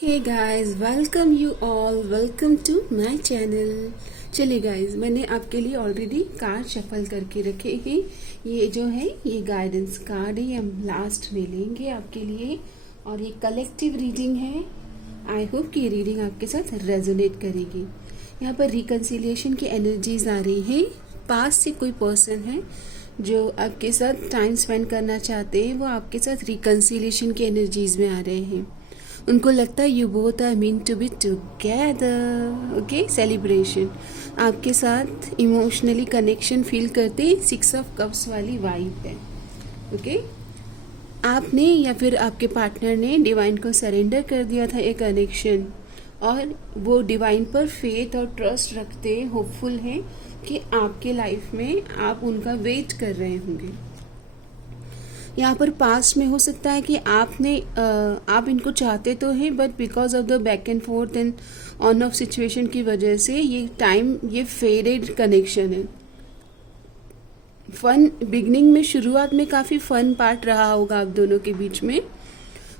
Hey guys, welcome you all, welcome to my channel. चलिए guys, मैंने आपके लिए ऑलरेडी कार्ड शफल करके रखे हैं। ये जो है ये गाइडेंस कार्ड है, हम लास्ट में लेंगे आपके लिए। और ये कलेक्टिव रीडिंग है। आई होप कि ये रीडिंग आपके साथ रेजोनेट करेगी। यहाँ पर रिकन्सिलिएशन की एनर्जीज आ रही है। पास से कोई पर्सन है जो आपके साथ टाइम स्पेंड करना चाहते हैं, वो आपके साथ रिकन्सिलिएशन की एनर्जीज में आ रहे हैं। उनको लगता है you both are meant to be together. Okay, celebration आपके साथ इमोशनली कनेक्शन फील करते। 6 ऑफ कप्स वाली वाइब है। ओके, आपने या फिर आपके पार्टनर ने डिवाइन को सरेंडर कर दिया था एक कनेक्शन, और वो डिवाइन पर फेथ और ट्रस्ट रखते होपफुल हैं कि आपके लाइफ में आप उनका वेट कर रहे होंगे। यहाँ पर पास्ट में हो सकता है कि आप इनको चाहते तो हैं, but because of the back and fourth and on off situation की वजह से ये फेडेड कनेक्शन है। फन बिगनिंग में, शुरुआत में काफ़ी फन पार्ट रहा होगा आप दोनों के बीच में,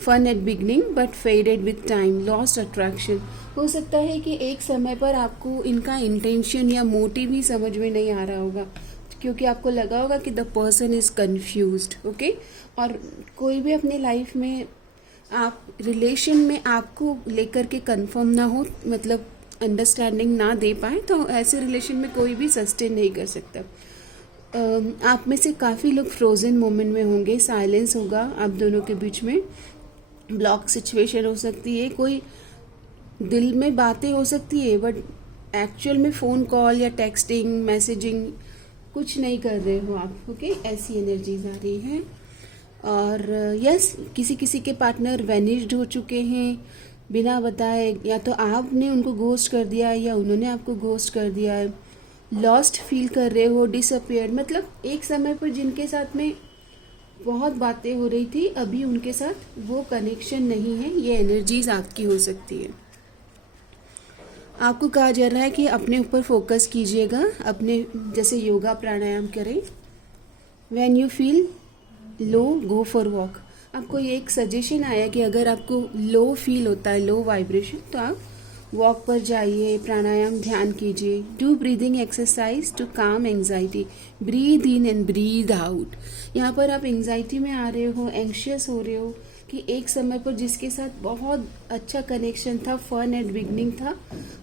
fun at beginning but faded with time, lost attraction. हो सकता है कि एक समय पर आपको इनका इंटेंशन या मोटिव ही समझ में नहीं आ रहा होगा, क्योंकि आपको लगा होगा कि the person is confused. Okay, और कोई भी अपने लाइफ में आप रिलेशन में आपको लेकर के कंफर्म ना हो, मतलब अंडरस्टैंडिंग ना दे पाए, तो ऐसे रिलेशन में कोई भी सस्टेन नहीं कर सकता। आप में से काफ़ी लोग फ्रोजन मोमेंट में होंगे, साइलेंस होगा आप दोनों के बीच में, ब्लॉक सिचुएशन हो सकती है, कोई दिल में बातें हो सकती है बट एक्चुअल में फ़ोन कॉल या टेक्सटिंग मैसेजिंग कुछ नहीं कर रहे हो आप। ओके, ऐसी एनर्जीज आ रही हैं। और यस, किसी किसी के पार्टनर वैनिश्ड हो चुके हैं बिना बताए, या तो आपने उनको घोस्ट कर दिया है या उन्होंने आपको घोस्ट कर दिया है। लॉस्ट फील कर रहे हो, डिसअपियर्ड, मतलब एक समय पर जिनके साथ में बहुत बातें हो रही थी, अभी उनके साथ वो कनेक्शन नहीं है। ये एनर्जीज आपकी हो सकती है। आपको कहा जा रहा है कि अपने ऊपर फोकस कीजिएगा, अपने जैसे योगा प्राणायाम करें। When you feel low, go for walk. आपको ये एक सजेशन आया कि अगर आपको लो फील होता है, लो वाइब्रेशन, तो आप वॉक पर जाइए, प्राणायाम ध्यान कीजिए। डू ब्रीदिंग एक्सरसाइज टू काम anxiety, breathe in and breathe out. यहाँ पर आप एंग्जाइटी में आ रहे हो, एंशियस हो रहे हो कि एक समय पर जिसके साथ बहुत अच्छा कनेक्शन था, फन एट बिगनिंग था,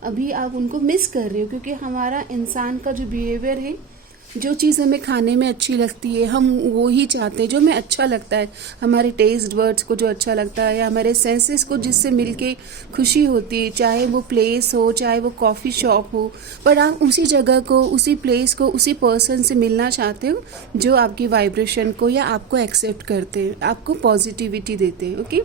अभी आप उनको मिस कर रहे हो। क्योंकि हमारा इंसान का जो बिहेवियर है, जो चीज़ हमें खाने में अच्छी लगती है हम वो ही चाहते हैं, जो हमें अच्छा लगता है, हमारे टेस्ट बर्ड्स को जो अच्छा लगता है, या हमारे सेंसेस को जिससे मिलके खुशी होती है, चाहे वो प्लेस हो, चाहे वो कॉफ़ी शॉप हो, पर आप उसी जगह को, उसी प्लेस को, उसी पर्सन से मिलना चाहते हो जो आपकी वाइब्रेशन को या आपको एक्सेप्ट करते हैं, आपको पॉजिटिविटी देते हैं। Okay,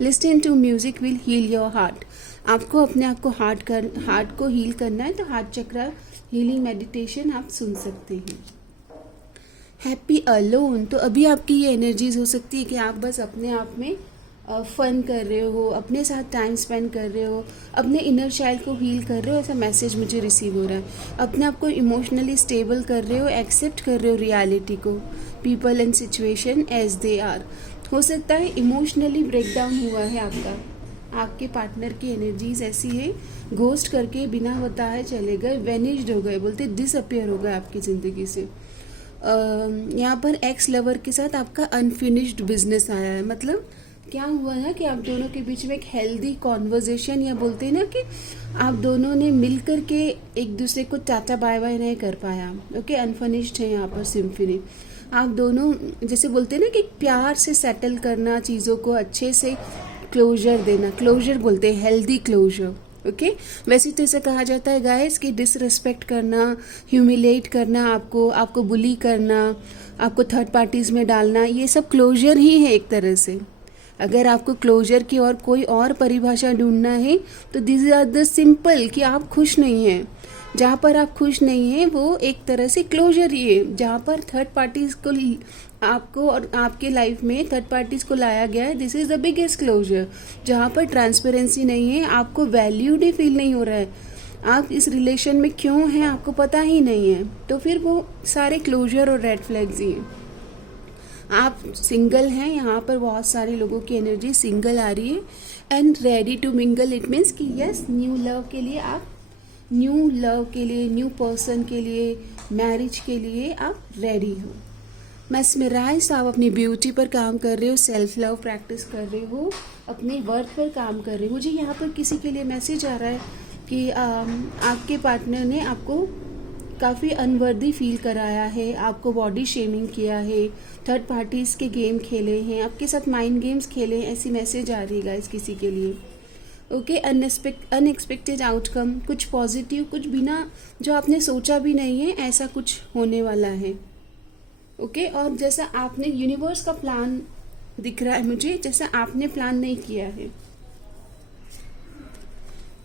listen to music will heal your heart. आपको अपने आप को हार्ट को हील करना है, तो हार्ट चक्र हीलिंग मेडिटेशन आप सुन सकते हैं। हैप्पी अलोन, तो अभी आपकी ये एनर्जीज हो सकती है कि आप बस अपने आप में फन कर रहे हो, अपने साथ टाइम स्पेंड कर रहे हो, अपने इनर चाइल्ड को हील कर रहे हो। ऐसा मैसेज मुझे रिसीव हो रहा है। अपने आप को इमोशनली स्टेबल कर रहे हो, एक्सेप्ट कर रहे हो रियलिटी को, people and situation as they are. हो सकता है इमोशनली ब्रेकडाउन हुआ है आपका, आपके पार्टनर की एनर्जीज ऐसी है, घोस्ट करके बिना बताए चले गए, वेनिश्ड हो गए, बोलते डिसअपियर हो गए आपकी ज़िंदगी से। यहाँ पर एक्स लवर के साथ आपका अनफिनिश्ड बिजनेस आया है। मतलब क्या हुआ ना कि आप दोनों के बीच में एक हेल्दी कॉन्वर्जेशन, या बोलते हैं ना कि आप दोनों ने मिलकर के एक दूसरे को टाटा बाय बाय नहीं कर पाया। ओके, अनफिनिश्ड है यहाँ पर सिम्फनी। आप दोनों जैसे बोलते हैं ना कि प्यार से सेटल करना, चीज़ों को अच्छे से क्लोजर देना, क्लोजर बोलते हैं, हेल्दी क्लोजर। ओके, वैसे तो ऐसा कहा जाता है गाइस कि डिसरिस्पेक्ट करना, ह्यूमिलेट करना, आपको बुली करना, आपको थर्ड पार्टीज में डालना, ये सब क्लोजर ही है एक तरह से। अगर आपको क्लोजर की और कोई और परिभाषा ढूंढना है तो दिस आर द सिंपल कि आप खुश नहीं हैं। जहाँ पर आप खुश नहीं हैं वो एक तरह से क्लोजर ही है। जहाँ पर थर्ड पार्टीज को आपको और आपके लाइफ में थर्ड पार्टीज को लाया गया है, this is the biggest closure. जहाँ पर ट्रांसपेरेंसी नहीं है, आपको वैल्यूड ही फील नहीं हो रहा है, आप इस रिलेशन में क्यों हैं आपको पता ही नहीं है, तो फिर वो सारे क्लोजर और रेड फ्लैग्स ही हैं। आप सिंगल हैं, यहाँ पर बहुत सारे लोगों की एनर्जी सिंगल आ रही है। And ready to mingle, it means कि यस, न्यू लव के लिए आप, न्यू लव के लिए, न्यू पर्सन के लिए, मैरिज के लिए आप रेडी हो। मैस्मराइज, आप अपनी ब्यूटी पर काम कर रहे हो, सेल्फ लव प्रैक्टिस कर रहे हो, अपने वर्थ पर काम कर रहे हो। मुझे यहाँ पर किसी के लिए मैसेज आ रहा है कि आपके पार्टनर ने आपको काफ़ी अनवर्दी फील कराया है, आपको बॉडी शेमिंग किया है, थर्ड पार्टीज़ के गेम खेले हैं, आपके साथ माइंड गेम्स खेले हैं, ऐसी मैसेज आ रही है गाइस किसी के लिए। ओके, अनएक्सपेक्टेड आउटकम, कुछ पॉजिटिव, कुछ बिना जो आपने सोचा भी नहीं है, ऐसा कुछ होने वाला है। ओके, और जैसा आपने, यूनिवर्स का प्लान दिख रहा है मुझे, जैसा आपने प्लान नहीं किया है।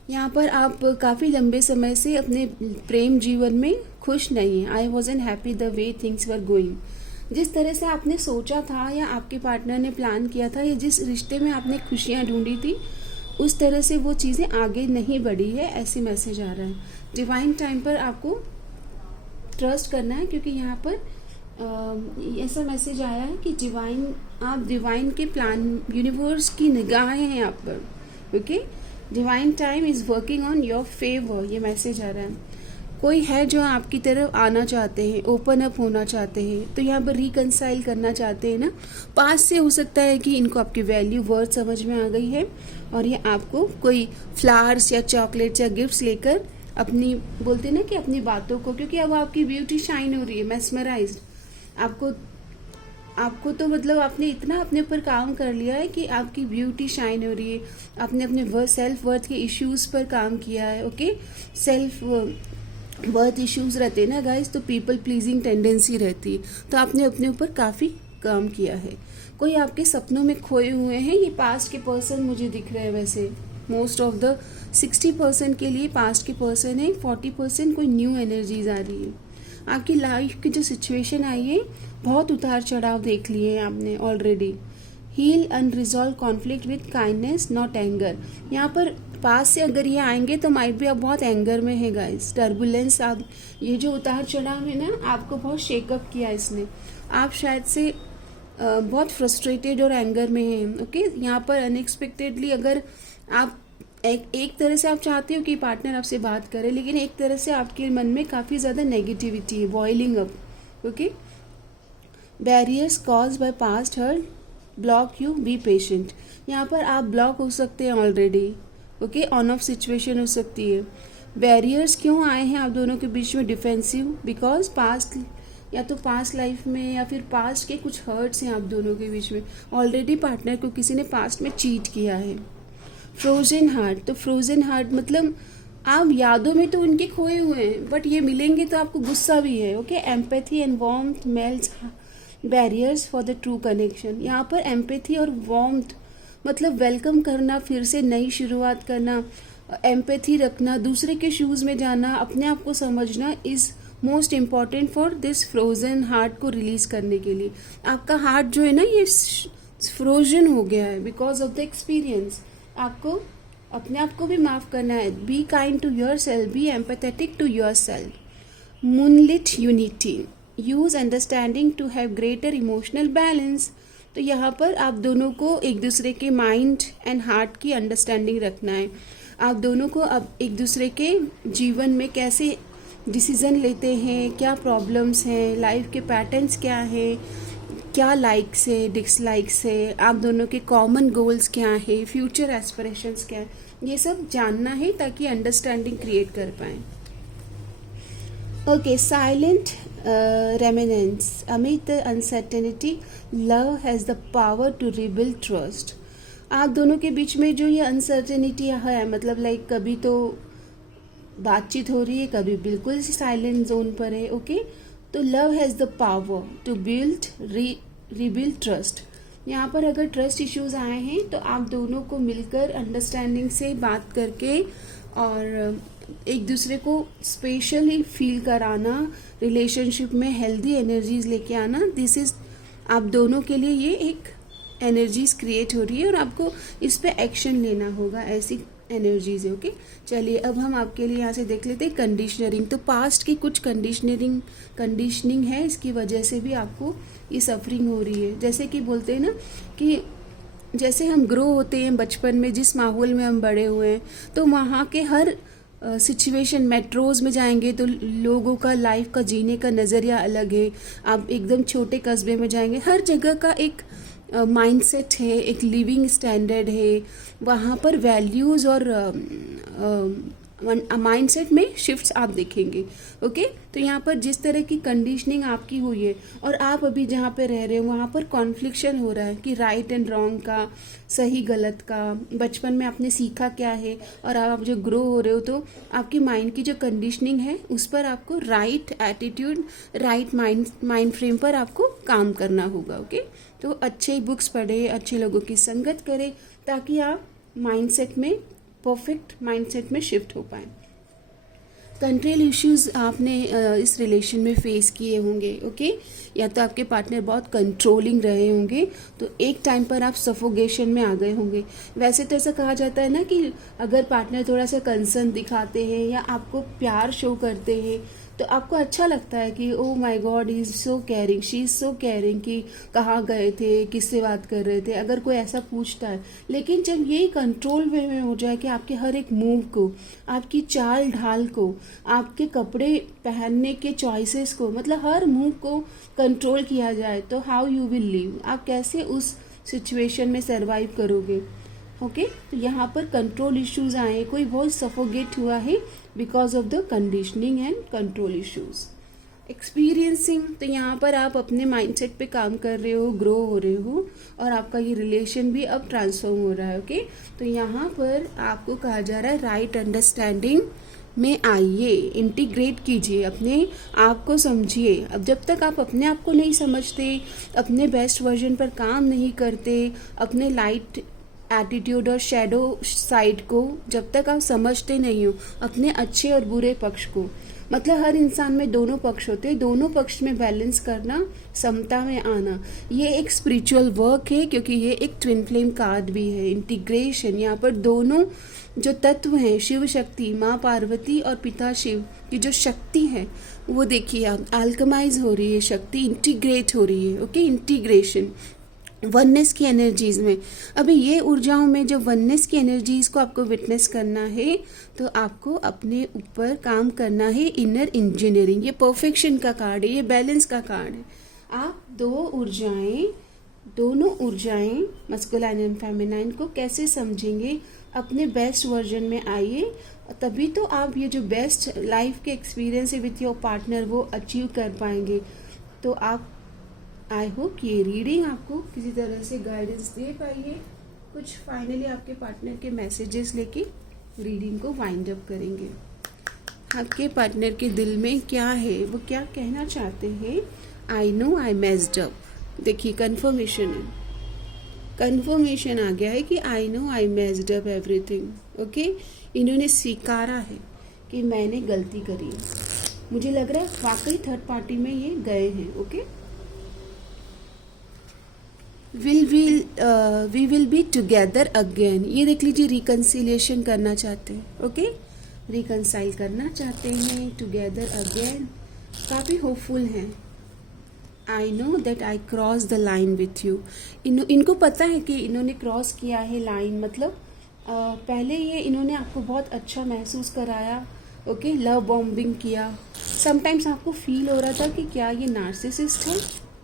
यहाँ पर आप काफ़ी लंबे समय से अपने प्रेम जीवन में खुश नहीं हैं। आई wasn't happy the way things were going. जिस तरह से आपने सोचा था या आपके पार्टनर ने प्लान किया था या जिस रिश्ते में आपने खुशियाँ ढूंढी थी, उस तरह से वो चीज़ें आगे नहीं बढ़ी है, ऐसी मैसेज आ रहा है। डिवाइन टाइम पर आपको ट्रस्ट करना है, क्योंकि यहाँ पर ऐसा मैसेज आया है कि आप डिवाइन के प्लान, यूनिवर्स की निगाहें हैं आप पर। Okay, divine time is working on your favour, ये मैसेज आ रहा है। कोई है जो आपकी तरफ आना चाहते हैं, ओपन अप होना चाहते हैं, तो यहाँ पर रिकंसाइल करना चाहते हैं ना। पास से हो सकता है कि इनको आपकी वैल्यू, वर्थ समझ में आ गई है और ये आपको कोई फ्लावर्स या चॉकलेट्स या गिफ्ट्स लेकर अपनी, बोलते हैं ना कि अपनी बातों को, क्योंकि अब आपकी ब्यूटी शाइन हो रही है, मैस्मराइज्ड, आपको तो मतलब आपने इतना अपने ऊपर काम कर लिया है कि आपकी ब्यूटी शाइन हो रही है। आपने अपने सेल्फ वर्थ के इश्यूज पर काम किया है। ओके, सेल्फ वर्थ इश्यूज रहते हैं ना गाइस, तो पीपल प्लीजिंग टेंडेंसी रहती है, तो आपने अपने ऊपर काफ़ी काम किया है। कोई आपके सपनों में खोए हुए हैं, ये पास्ट के पर्सन मुझे दिख रहे हैं। वैसे मोस्ट ऑफ द 60% के लिए पास्ट के पर्सन है, 40% कोई न्यू एनर्जीज आ रही है। आपकी लाइफ की जो सिचुएशन आई है, बहुत उतार चढ़ाव देख लिए हैं आपने already. Heal unresolved conflict with kindness not anger. यहाँ पर पास से अगर ये आएंगे तो माइट भी आप बहुत एंगर में है गाइस, टर्बुलेंस, आप ये जो उतार चढ़ाव है ना, आपको बहुत शेकअप किया इसने। आप शायद से बहुत फ्रस्ट्रेटेड और एंगर में हैं। ओके, यहाँ पर अनएक्सपेक्टेडली अगर आप एक तरह से आप चाहते हो कि पार्टनर आपसे बात करे, लेकिन एक तरह से आपके मन में काफ़ी ज़्यादा नेगेटिविटी है, boiling up. Okay, barriers caused by past hurt block you, be patient. यहाँ पर आप ब्लॉक हो सकते हैं already. Okay, on off situation हो सकती है। बैरियर्स क्यों आए हैं आप दोनों के बीच में? डिफेंसिव, बिकॉज पास्ट, या तो पास्ट लाइफ में या फिर पास्ट के कुछ हर्ट्स हैं आप दोनों के बीच में। ऑलरेडी पार्टनर को किसी ने पास्ट में चीट किया है। फ्रोजन हार्ट, तो फ्रोजन हार्ट मतलब आप यादों में तो उनके खोए हुए हैं, बट ये मिलेंगे तो आपको गुस्सा भी है। Okay, empathy and warmth melts barriers for the true connection. यहाँ पर एम्पैथी और वार्मथ मतलब वेलकम करना, फिर से नई शुरुआत करना, एम्पैथी रखना, दूसरे के शूज़ में जाना, अपने आप को समझना is most important for this frozen heart को रिलीज करने के लिए। आपका हार्ट जो है ना, ये फ्रोजन हो गया है बिकॉज ऑफ द एक्सपीरियंस। आपको अपने आप को भी माफ़ करना है। Be kind to yourself, be empathetic to yourself. Moonlit unity, use understanding to have greater emotional balance. तो यहाँ पर आप दोनों को एक दूसरे के माइंड एंड हार्ट की अंडरस्टैंडिंग रखना है। आप दोनों को अब एक दूसरे के जीवन में कैसे डिसीज़न लेते हैं, क्या प्रॉब्लम्स हैं, लाइफ के पैटर्न्स क्या हैं, क्या लाइक्स है, डिसलाइक्स है, आप दोनों के कॉमन गोल्स क्या है, फ्यूचर एस्पिरेशंस क्या है, ये सब जानना है ताकि अंडरस्टैंडिंग क्रिएट कर पाएँ। Okay, silent remnants, amid the uncertainty, love has the power to rebuild trust। आप दोनों के बीच में जो ये अनसर्टेनिटी है, मतलब लाइक कभी तो बातचीत हो रही है, कभी बिल्कुल साइलेंट जोन पर है। ओके, तो love has the power to build rebuild trust. यहाँ पर अगर ट्रस्ट इश्यूज आए हैं तो आप दोनों को मिलकर अंडरस्टैंडिंग से बात करके और एक दूसरे को स्पेशली फील कराना, रिलेशनशिप में हेल्दी एनर्जीज लेके आना, दिस इज आप दोनों के लिए ये एक एनर्जीज क्रिएट हो रही है और आपको इस पे एक्शन लेना होगा, ऐसी एनर्जीज है। ओके, चलिए अब हम आपके लिए यहाँ से देख लेते हैं कंडीशनरिंग। तो पास्ट की कुछ कंडीशनिंग है, इसकी वजह से भी आपको ये सफरिंग हो रही है। जैसे कि बोलते हैं ना कि जैसे हम ग्रो होते हैं बचपन में, जिस माहौल में हम बड़े हुए हैं, तो वहाँ के हर सिचुएशन, मेट्रोज़ में जाएंगे तो लोगों का लाइफ का जीने का नज़रिया अलग है। आप एकदम छोटे कस्बे में जाएंगे, हर जगह का एक माइंडसेट है, एक लिविंग स्टैंडर्ड है, वहाँ पर वैल्यूज़ और माइंडसेट में शिफ्ट्स आप देखेंगे। ओके, तो यहाँ पर जिस तरह की कंडीशनिंग आपकी हुई है और आप अभी जहाँ पे रह रहे हो वहाँ पर कॉन्फ्लिक्शन हो रहा है कि राइट एंड रॉन्ग का, सही गलत का, बचपन में आपने सीखा क्या है, और आप जो ग्रो हो रहे हो तो आपकी माइंड की जो कंडीशनिंग है उस पर आपको right attitude, right mind frame पर आपको काम करना होगा। ओके, तो अच्छे बुक्स पढ़े, अच्छे लोगों की संगत करें ताकि आप माइंडसेट में, परफेक्ट माइंडसेट में शिफ्ट हो पाए। कंट्रोल इश्यूज आपने इस रिलेशन में फेस किए होंगे। ओके, या तो आपके पार्टनर बहुत कंट्रोलिंग रहे होंगे, तो एक टाइम पर आप सफोकेशन में आ गए होंगे। वैसे तो ऐसा कहा जाता है ना कि अगर पार्टनर थोड़ा सा कंसर्न दिखाते हैं या आपको प्यार शो करते हैं तो आपको अच्छा लगता है कि oh my God, he is so caring, she is so caring, कि कहाँ गए थे, किससे बात कर रहे थे, अगर कोई ऐसा पूछता है। लेकिन जब यही कंट्रोल वे में हो जाए कि आपके हर एक मूव को, आपकी चाल ढाल को, आपके कपड़े पहनने के चॉइसेस को, मतलब हर मूव को कंट्रोल किया जाए, तो हाउ यू विल लिव, आप कैसे उस सिचुएशन में सर्वाइव करोगे। ओके, तो यहाँ पर कंट्रोल इश्यूज आए, कोई बहुत सफोकेट हुआ है because of the conditioning and control issues. Experiencing, तो यहाँ पर आप अपने माइंडसेट पे काम कर रहे हो, ग्रो हो रहे हो, और आपका ये रिलेशन भी अब ट्रांसफॉर्म हो रहा है। ओके, तो यहाँ पर आपको कहा जा रहा है राइट अंडरस्टैंडिंग में आइए, इंटीग्रेट कीजिए, अपने आप को समझिए। अब जब तक आप अपने आप को नहीं समझते, अपने बेस्ट वर्जन पर काम नहीं करते, अपने लाइट एटीट्यूड और शैडो साइड को जब तक आप समझते नहीं हो, अपने अच्छे और बुरे पक्ष को, मतलब हर इंसान में दोनों पक्ष होते हैं, दोनों पक्ष में बैलेंस करना, समता में आना, ये एक स्पिरिचुअल वर्क है, क्योंकि ये एक ट्विन फ्लेम कार्ड भी है। इंटीग्रेशन, यहाँ पर दोनों जो तत्व हैं, शिव शक्ति, माँ पार्वती और पिता शिव की जो शक्ति है वो देखिए आप अल्कमाइज हो रही है, शक्ति इंटीग्रेट हो रही है। ओके, इंटीग्रेशन वननेस की एनर्जीज में। अभी ये ऊर्जाओं में जो वननेस की एनर्जीज को आपको विटनेस करना है, तो आपको अपने ऊपर काम करना है, इनर इंजीनियरिंग। ये परफेक्शन का कार्ड है, ये बैलेंस का कार्ड है। आप दोनों ऊर्जाएं मस्कुलाइन एंड फेमिनाइन को कैसे समझेंगे, अपने बेस्ट वर्जन में आइए, तभी तो आप ये जो बेस्ट लाइफ के एक्सपीरियंस है विथ योर पार्टनर वो अचीव कर पाएंगे। तो आप, आई होप ये रीडिंग आपको किसी तरह से गाइडेंस दे पाई है। कुछ फाइनली आपके पार्टनर के मैसेजेस लेके रीडिंग को वाइंड अप करेंगे। आपके पार्टनर के दिल में क्या है, वो क्या कहना चाहते हैं। आई नो आई मेस्ड अप, देखिए कन्फर्मेशन है, कन्फर्मेशन आ गया है कि आई नो आई मेस्ड अप एवरीथिंग। ओके, इन्होंने स्वीकारा है कि मैंने गलती करी है। मुझे लग रहा है वाकई थर्ड पार्टी में ये गए हैं। Okay, we will be together again, ये देख लीजिए, रिकन्सिलिएशन करना चाहते हैं। ओके, रिकन्साइल करना चाहते हैं, टुगेदर अगेन, काफ़ी होपफुल हैं। I know that I cross the line with you, इनको पता है कि इन्होंने क्रॉस किया है लाइन, मतलब पहले ये इन्होंने आपको बहुत अच्छा महसूस कराया। ओके, लव बॉम्बिंग किया, समटाइम्स आपको फील हो रहा था कि क्या ये नार्सिसिस्ट है।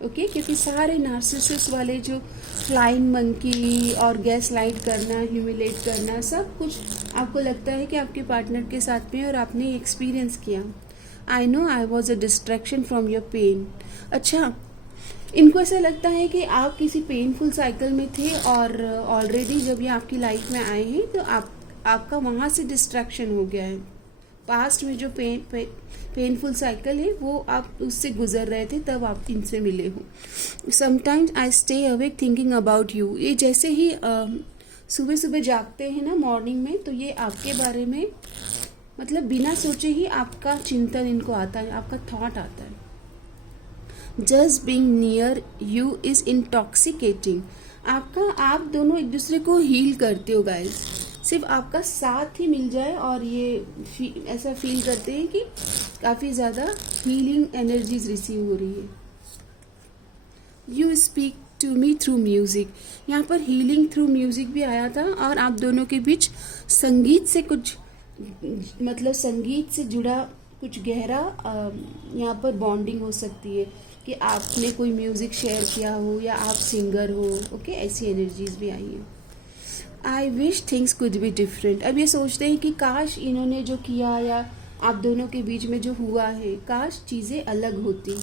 ओके, क्योंकि सारे नार्सिसिस्ट वाले जो फ्लाइंग मंकी और गैस लाइट करना, ह्यूमिलेट करना, सब कुछ आपको लगता है कि आपके पार्टनर के साथ में, और आपने एक्सपीरियंस किया। I know I was a distraction from your pain. अच्छा, इनको ऐसा लगता है कि आप किसी पेनफुल साइकिल में थे और ऑलरेडी जब ये आपकी लाइफ में आए हैं तो आपका वहाँ से डिस्ट्रैक्शन हो गया है। पास्ट में जो पेनफुल साइकिल है वो आप उससे गुजर रहे थे, तब आप इनसे मिले हो। Sometimes I stay awake thinking about you, ये जैसे ही सुबह सुबह जागते हैं ना मॉर्निंग में, तो ये आपके बारे में, मतलब बिना सोचे ही आपका चिंतन इनको आता है, आपका थॉट आता है। Just being near you is intoxicating, आप दोनों एक दूसरे को हील करते हो गाइस। सिर्फ आपका साथ ही मिल जाए और ये ऐसा फील करते हैं कि काफ़ी ज़्यादा हीलिंग एनर्जीज रिसीव हो रही है। You speak to me through music. यहाँ पर हीलिंग थ्रू म्यूज़िक भी आया था, और आप दोनों के बीच संगीत से कुछ मतलब संगीत से जुड़ा कुछ गहरा यहाँ पर बॉन्डिंग हो सकती है कि आपने कोई म्यूज़िक शेयर किया हो या आप सिंगर हो। ओके, ऐसी एनर्जीज भी आई हैं। I wish things could be different. अब ये सोचते हैं कि काश इन्होंने जो किया या आप दोनों के बीच में जो हुआ है, काश चीज़ें अलग होती।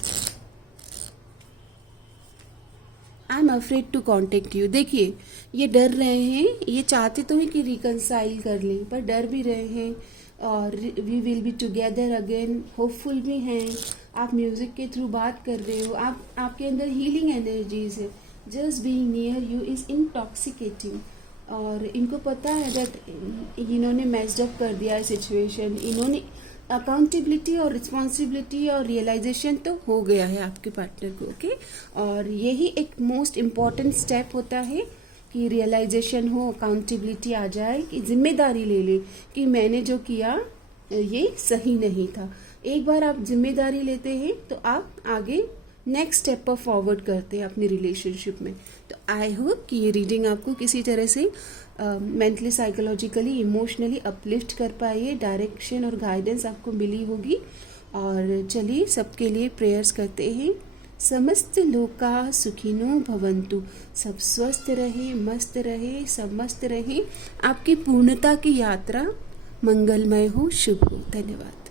I am afraid to contact you. देखिए, ये डर रहे हैं, ये चाहते तो हैं कि रिकनसाइल कर लें, पर डर भी रहे हैं, और we will be together again, hopeful भी हैं। आप म्यूज़िक के थ्रू बात कर रहे हो, आपके अंदर हीलिंग एनर्जीज है। Just being near you is intoxicating, और इनको पता है दैट इन्होंने मैस्ड अप कर दिया है सिचुएशन। इन्होंने अकाउंटेबिलिटी और रिस्पॉन्सिबिलिटी और रियलाइजेशन तो हो गया है आपके पार्टनर को। ओके, और यही एक मोस्ट इम्पॉर्टेंट स्टेप होता है कि रियलाइजेशन हो, अकाउंटेबिलिटी आ जाए, कि जिम्मेदारी ले ले कि मैंने जो किया ये सही नहीं था। एक बार आप जिम्मेदारी लेते हैं तो आप आगे नेक्स्ट स्टेप पर फॉरवर्ड करते हैं अपनी रिलेशनशिप में। तो आई होप कि ये रीडिंग आपको किसी तरह से मेंटली, साइकोलॉजिकली, इमोशनली अपलिफ्ट कर पाई है, डायरेक्शन और गाइडेंस आपको मिली होगी। और चलिए सबके लिए प्रेयर्स करते हैं। समस्त लोका सुखिनो भवन्तु, सब स्वस्थ रहे, मस्त रहे, सब मस्त रहे। आपकी पूर्णता की यात्रा मंगलमय हो, शुभ हो। धन्यवाद।